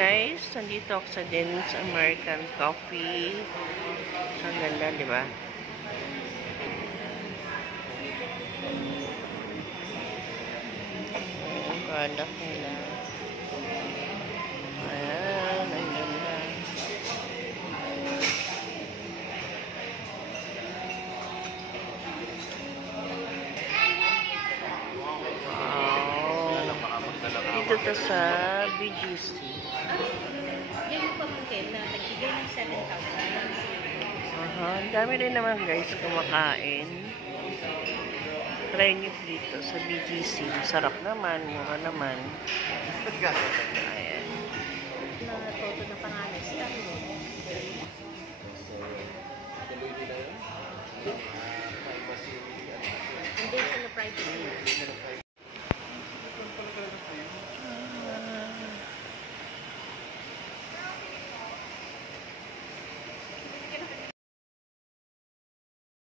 Guys, nandito ako sa Dennis American Coffee. So, ang ganda, di ba? Ang product nila. Ayan, ang ganda. Wow. Dito to sa BGC. Yan yung pamangkin na nagbigay ng 7,000. Ang dami rin naman guys kumakain. Try nyo dito sa BGC. Sarap naman, mura naman. Ayan. Na toto na pangalan. Sila mo. Hindi siya na private.